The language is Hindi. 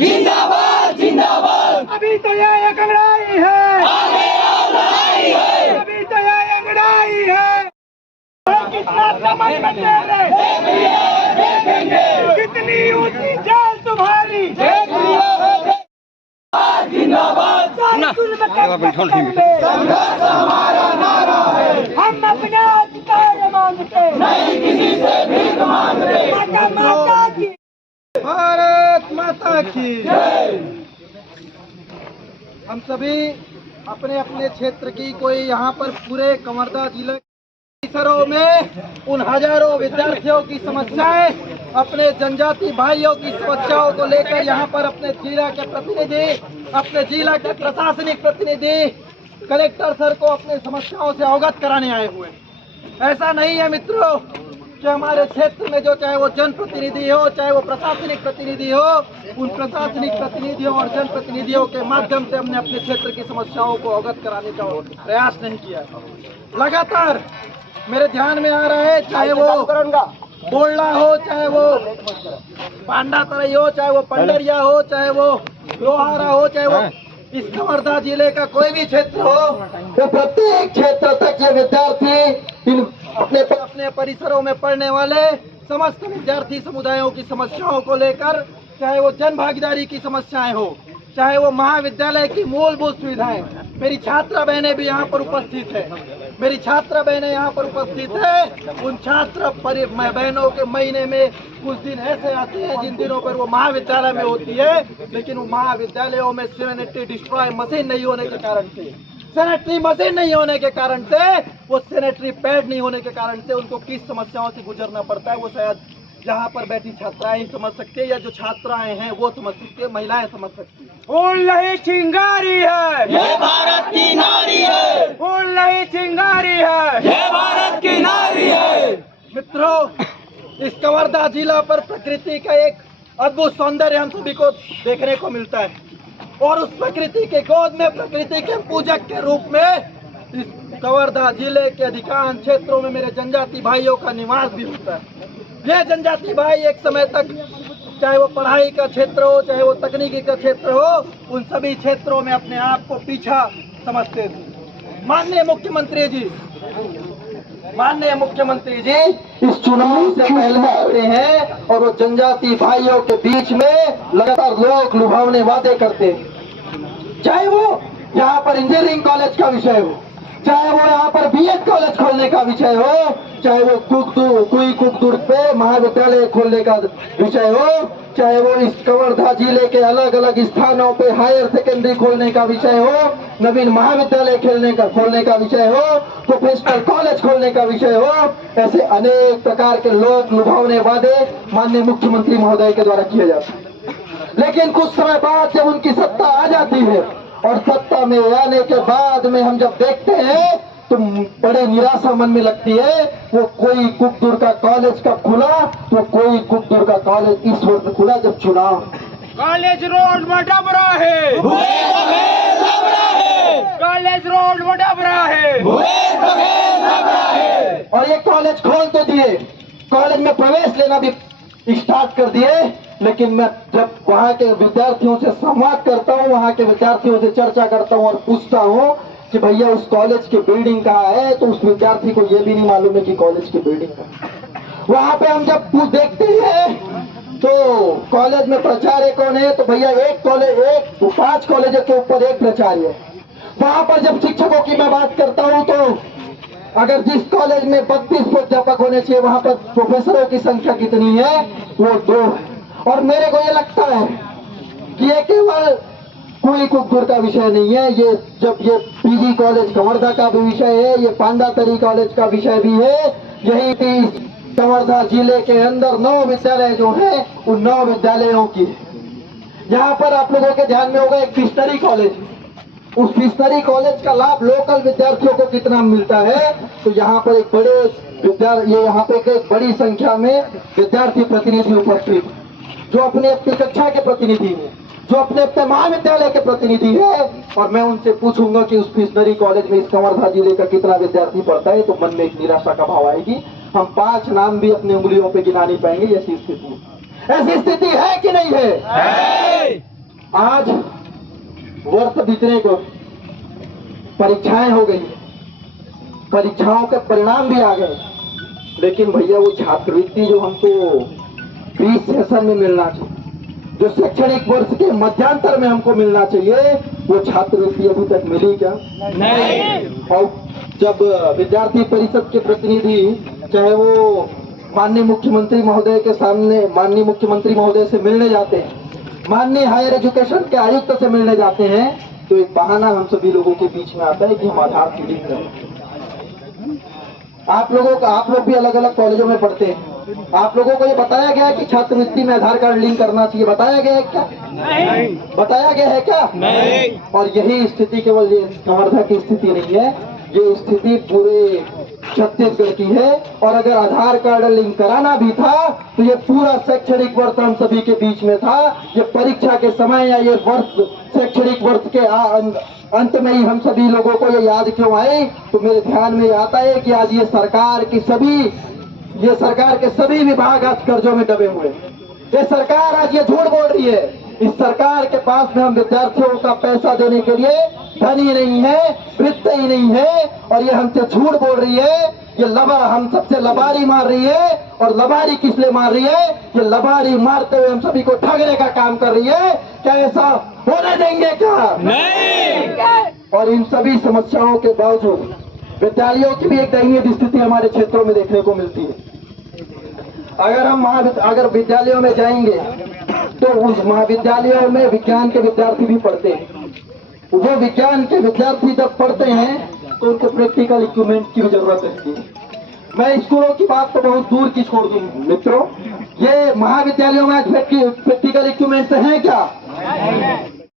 जिंदाबाद जिंदाबाद। अभी तो ये अंगड़ाई है, आगे और लड़ाई है। अभी तो ये अंगड़ाई है। कितना समझ में तेरे, देखेंगे कितनी ऊंची चाल तुम्हारी। जिंदाबाद। संघर्ष हमारा नारा है, हम अपना अधिकार मांगते, नहीं किसी से भीख मांगते। माता माता की, भारत माता की। जय। हम सभी अपने अपने क्षेत्र की, कोई यहाँ पर पूरे कवर्धा जिले परिसरों में उन हजारों विद्यार्थियों की समस्याएं, अपने जनजाति भाइयों की समस्याओं को लेकर यहाँ पर अपने जिला के प्रतिनिधि, अपने जिला के प्रशासनिक प्रतिनिधि कलेक्टर सर को अपने समस्याओं से अवगत कराने आए हुए हैं। ऐसा नहीं है मित्रों कि हमारे क्षेत्र में जो, चाहे वो जनप्रतिनिधि हो, चाहे वो प्रशासनिक प्रतिनिधि हो, उन प्रशासनिक प्रतिनिधियों और जनप्रतिनिधियों के माध्यम से हमने अपने क्षेत्र की समस्याओं को अवगत कराने का प्रयास नहीं किया। लगातार मेरे ध्यान में आ रहा है, चाहे वो बोलड़ा हो, चाहे वो पांडा तरई हो, चाहे वो पंडरिया हो, चाहे वो लोहारा हो, चाहे वो इस कवर्धा जिले का कोई भी क्षेत्र हो, तो प्रत्येक क्षेत्र तक ये विद्यार्थी इन अपने अपने परिसरों में पढ़ने वाले समस्त विद्यार्थी समुदायों की समस्याओं को लेकर, चाहे वो जन भागीदारी की समस्याएं हो, चाहे वो महाविद्यालय की मूलभूत सुविधाएं, मेरी छात्रा बहनें भी यहाँ पर उपस्थित है, मेरी छात्रा बहनें यहाँ पर उपस्थित है। उन छात्र बहनों के महीने में कुछ दिन ऐसे आते हैं जिन दिनों पर वो महाविद्यालय में होती है, लेकिन वो महाविद्यालयों में सैनिटरी डिस्ट्रॉय मशीन नहीं होने के कारण से, सैनिटरी मशीन नहीं होने के कारण से, वो सैनिटरी पैड नहीं होने के कारण से उनको किस समस्याओं से गुजरना पड़ता है, वो शायद जहाँ पर बैठी छात्राएं ही समझ सकते हैं, या जो छात्राएं हैं वो समझ सकते हैं, महिलाएं समझ सकती हैं। फूल नहीं चिंगारी है, ये भारत की नारी है, फूल नहीं चिंगारी है, ये भारत की नारी है। मित्रों, इस कवर्धा जिला पर प्रकृति का एक अद्भुत सौंदर्य हम सभी को देखने को मिलता है, और उस प्रकृति के गोद में, प्रकृति के पूजक के रूप में इस कवर्धा जिले के अधिकांश क्षेत्रों में मेरे जनजाति भाइयों का निवास भी होता है। ये जनजाति भाई एक समय तक, चाहे वो पढ़ाई का क्षेत्र हो, चाहे वो तकनीकी का क्षेत्र हो, उन सभी क्षेत्रों में अपने आप को पीछा समझते थे। माननीय मुख्यमंत्री जी, माननीय मुख्यमंत्री जी इस चुनाव से पहले आते हैं और वो जनजाति भाइयों के बीच में लगातार लोग लुभावने वादे करते हैं। चाहे वो यहाँ पर इंजीनियरिंग कॉलेज का विषय हो, चाहे वो यहाँ पर बीएड कॉलेज खोलने का विषय हो, चाहे वो कुकदुर पे महाविद्यालय खोलने का विषय हो, चाहे वो इस कवर्धा जिले के अलग अलग स्थानों पे हायर सेकेंडरी खोलने का विषय हो, नवीन महाविद्यालय खोलने का विषय हो, प्रोफेशनल कॉलेज खोलने का विषय हो, ऐसे अनेक प्रकार के लोग लुभावने वादे माननीय मुख्यमंत्री महोदय के द्वारा किए जाते हैं। लेकिन कुछ समय बाद जब उनकी सत्ता आ जाती है, और सत्ता में आने के बाद में हम जब देखते हैं तो बड़े निराशा मन में लगती है। वो कोई कुकदुर का कॉलेज कब खुला, तो कोई कुकदुर का कॉलेज इस वर्ष खुला जब चुनाव। कॉलेज रोड में डबरा है, कॉलेज रोड में डबरा है, और ये कॉलेज खोल तो दिए, कॉलेज में प्रवेश लेना भी स्टार्ट कर दिए, लेकिन मैं जब वहाँ के विद्यार्थियों से संवाद करता हूँ, वहाँ के विद्यार्थियों से चर्चा करता हूँ और पूछता हूँ कि भैया उस कॉलेज की बिल्डिंग कहाँ है, तो उस विद्यार्थी को ये भी नहीं मालूम है कि कॉलेज की बिल्डिंग कहाँ है। वहाँ पे हम जब देखते हैं तो कॉलेज में प्राचार्य कौन है, तो भैया एक कॉलेज, 5 कॉलेजों के ऊपर एक प्राचार्य है। वहाँ पर जब शिक्षकों की मैं बात करता हूँ तो अगर जिस कॉलेज में 32 प्राध्यापक होने चाहिए, वहाँ पर प्रोफेसरों की संख्या कितनी है, वो 2 है। और मेरे को ये लगता है कि ये केवल कोई कुकदुर का विषय नहीं है, ये जब ये पीजी कॉलेज कवर्धा का भी विषय है, ये पांडा तरी कॉलेज का विषय भी है। यही कवर्धा जिले के अंदर 9 विद्यालय जो है, उन 9 विद्यालयों की यहाँ पर आप लोगों के ध्यान में होगा एक फिशनरी कॉलेज, उस फिशनरी कॉलेज का लाभ लोकल विद्यार्थियों को कितना मिलता है, तो यहाँ पर एक बड़े यहाँ पे एक बड़ी संख्या में विद्यार्थी प्रतिनिधि उपस्थित, जो अपने अपनी कक्षा के प्रतिनिधि हैं, जो अपने अपने महाविद्यालय के प्रतिनिधि है। और मैं उनसे पूछूंगा कि उस फिशनरी कॉलेज में इस कवर्धा जिले का कितना विद्यार्थी पढ़ता है, तो मन में एक निराशा का भाव आएगी। हम 5 नाम भी अपनी उंगलियों पे गिना नहीं पाएंगे। ऐसी स्थिति है कि नहीं है? आज वर्ष बीतने को परीक्षाएं हो गई, परीक्षाओं के परिणाम भी आ गए, लेकिन भैया वो छात्रवृत्ति जो हमको प्री सेशन में मिलना चाहिए, जो शैक्षणिक वर्ष के मध्यांतर में हमको मिलना चाहिए, वो छात्रवृत्ति अभी तक मिली क्या? नहीं। और जब विद्यार्थी परिषद के प्रतिनिधि चाहे वो माननीय मुख्यमंत्री महोदय के सामने, माननीय मुख्यमंत्री महोदय से मिलने जाते हैं, माननीय हायर एजुकेशन के आयुक्त से मिलने जाते हैं, तो एक बहाना हम सभी लोगों के बीच में आता है कि हम आधार की लिंक करें। आप लोग भी अलग अलग कॉलेजों में पढ़ते हैं, आप लोगों को ये बताया गया है कि छात्रवृत्ति में आधार कार्ड लिंक करना चाहिए, बताया गया है क्या? नहीं। बताया गया है क्या? नहीं। और यही स्थिति केवल ये कवर्धा की स्थिति नहीं है, ये स्थिति पूरे छत्तीसगढ़ की है। और अगर आधार कार्ड लिंक कराना भी था तो ये पूरा शैक्षणिक वर्ष हम सभी के बीच में था। ये परीक्षा के समय या ये वर्ष शैक्षणिक वर्ष के अंत में ही हम सभी लोगों को ये याद क्यों आए? तो मेरे ध्यान में आता है कि आज ये सरकार के सभी विभाग आज कर्जों में दबे हुए हैं। ये सरकार आज ये झूठ बोल रही है, इस सरकार के पास में हम विद्यार्थियों का पैसा देने के लिए धन ही नहीं है, वित्त ही नहीं है, और ये हमसे झूठ बोल रही है। ये हम सबसे लबारी मार रही है, और लबारी किस लिए मार रही है? ये लबारी मारते हुए हम सभी को ठगने का काम कर रही है। क्या ऐसा होने देंगे क्या? नहीं। और इन सभी समस्याओं के बावजूद विद्यालयों की भी एक दयनीय स्थिति हमारे क्षेत्रों में देखने को मिलती है। अगर विद्यालयों में जाएंगे तो उस महाविद्यालयों में विज्ञान के विद्यार्थी भी पढ़ते हैं। वो विज्ञान के विद्यार्थी जब पढ़ते हैं तो उनके प्रैक्टिकल इक्विपमेंट की भी जरूरत रहती है। मैं स्कूलों की बात तो बहुत दूर की छोड़ दूं मित्रों, ये महाविद्यालयों में प्रैक्टिकल इक्विपमेंट हैं क्या?